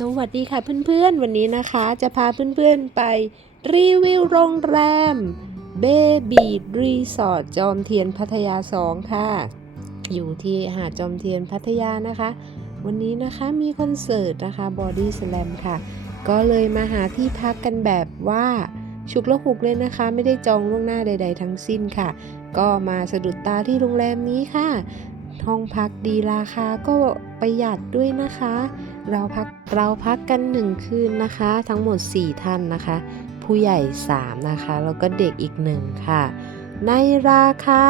สวัสดีค่ะเพื่อนๆ วันนี้นะคะจะพาเพื่อนๆไปรีวิวโรงแรมเบบีรีสอร์ทจอมเทียนพัทยา2ค่ะ อยู่ที่หาดจอมเทียนพัทยานะคะ วันนี้นะคะมีคอนเสิร์ตนะคะบอดี้สแลมค่ะ ก็เลยมาหาที่พักกันแบบว่าฉุกละหุกเลยนะคะ ไม่ได้จองล่วงหน้าใด ๆ ทั้งสิ้นค่ะ ก็มาสะดุดตาที่โรงแรมนี้ค่ะห้องพักดีราคาก็ประหยัดด้วยนะคะ เราพักเราพักกัน 1 คืนนะคะ ทั้งหมด 4 ท่านนะคะ ผู้ใหญ่ 3 นะคะ แล้วก็เด็กอีก 1 ค่ะ ในราคา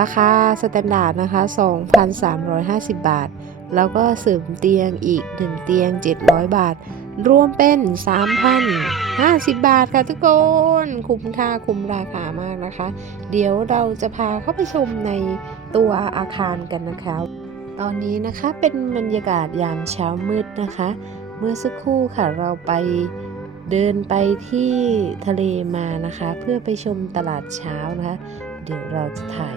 ราคาสแตนดาร์ดนะคะ 2,350 บาท แล้วก็เสริมเตียงอีก 1 เตียง 700 บาท รวมเป็น 3,050 บาทค่ะทุกคน คุ้มค่าคุ้มราคามากนะคะ เดี๋ยวเราจะพาเข้าไปชมในตัวอาคารกันนะคะ ตอนนี้นะคะเป็นบรรยากาศยามเช้ามืดนะคะ เมื่อสักครู่ค่ะเราไปเดินไปที่ทะเลมานะคะ เพื่อไปชมตลาดเช้านะคะ เดี๋ยวเราจะถ่าย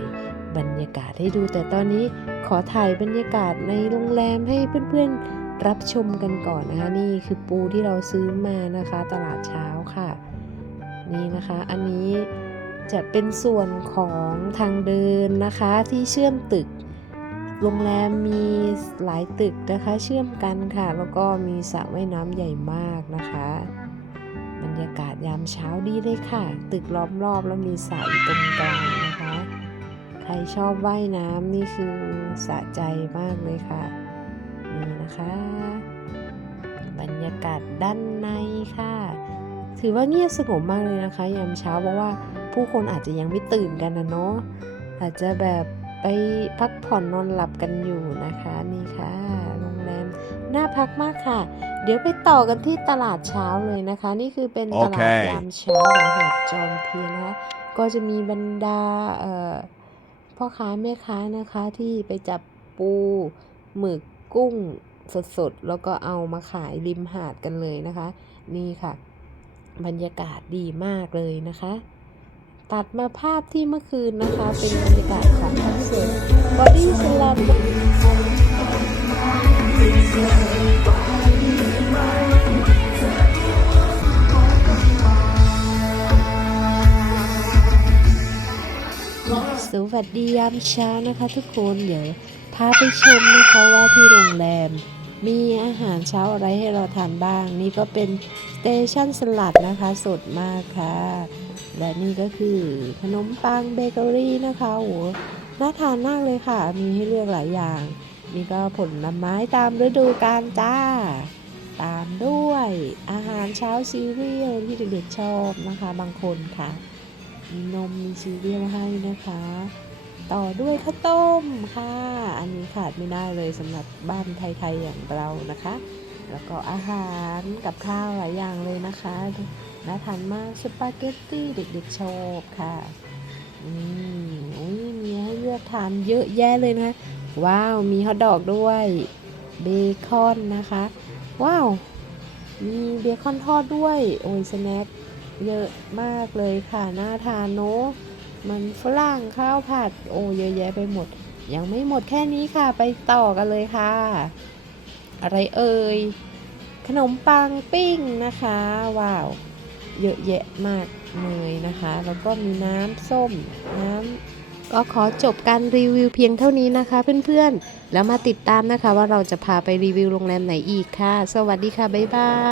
บรรยากาศให้ดู แต่ตอนนี้ขอถ่ายบรรยากาศในโรงแรมให้เพื่อนๆรับชมกันก่อนนะคะ นี่คือปูที่เราซื้อมานะคะ ตลาดเช้าค่ะ นี่นะคะอันนี้จะเป็นส่วนของทางเดินนะคะที่เชื่อมตึก โรงแรมมีหลายตึกนะคะเชื่อมกันค่ะ แล้วก็มีสระว่ายน้ำใหญ่มากนะคะ บรรยากาศยามเช้าดีเลยค่ะ ตึกล้อมรอบแล้วมีสระอยู่ตรงกลางนะคะ ใครชอบว่ายน้ำนี่คือสะใจมากเลยค่ะนี่นะคะ บรรยากาศด้านในค่ะ ถือว่าเงียบสงบมากเลยนะคะ ยามเช้าเพราะว่าผู้คนอาจจะยังไม่ตื่นกันนะเนาะอาจจะแบบ ไปพักผ่อนนอนหลับกันอยู่นะคะนี่ค่ะโรงแรมน่าพักมากค่ะ เดี๋ยวไปต่อกันที่ตลาดเช้าเลยนะคะ นี่คือเป็นตลาดโอเคยามเช้าของหาดจอมเทียนนะคะก็จะมีบรรดาเอ่อพ่อค้าแม่ค้านะคะที่ไปจับปูหมึกกุ้งสดๆ แล้วก็เอามาขายริมหาดกันเลยนะคะ นี่ค่ะ บรรยากาศดีมากเลยนะคะ ตัดมาภาพที่เมื่อคืนนะคะ เป็นบรรยากาศของคอนเสิร์ต Body Slam สวัสดียามเช้านะคะทุกคน เดี๋ยวพาไปชมนะคะว่าที่โรงแรม มีอาหารเช้าอะไรให้เราทานบ้าง นี่ก็เป็นสเตชันสลัดนะคะ สดมากค่ะ และนี่ก็คือขนมปังเบเกอรี่นะคะโหน่าทานมากเลยค่ะ มีให้เลือกหลายอย่าง นี่ก็ผลไม้ตามฤดูกาลจ้า ตามด้วยอาหารเช้าซีเรียลที่เด็กๆชอบนะคะ บางคนค่ะ มีนมมีซีเรียลให้นะคะ ต่อด้วยข้าวต้มค่ะ อันนี้ขาดไม่ได้เลยสำหรับบ้านไทยๆอย่างเรานะคะ แล้วก็อาหารกับข้าวหลายอย่างเลยนะคะน่าทานมากสปาเกตตี้เด็กๆชอบค่ะอืมอุ้ยมีให้เลือกทานเยอะแยะเลยนะคะว้าว มีฮอทดอกด้วยเบคอนนะคะ ว้าว มีเบคอนทอดด้วย โอ้ยสแน็คเยอะมากเลยค่ะ น่าทานเนอะ มันฝรั่งข้าวผัดโอ้เยอะแยะไปหมด ยังไม่หมดแค่นี้ค่ะไปต่อกันเลยค่ะ อะไรเอ่ยขนมปังปิ้งนะคะ ว้าว เยอะแยะมากเลยนะคะ แล้วก็มีน้ำส้มน้ำก็ขอจบการรีวิวเพียงเท่านี้นะคะเพื่อนๆ แล้วมาติดตามนะคะว่าเราจะพาไปรีวิวโรงแรมไหนอีกค่ะ สวัสดีค่ะ บ๊ายบาย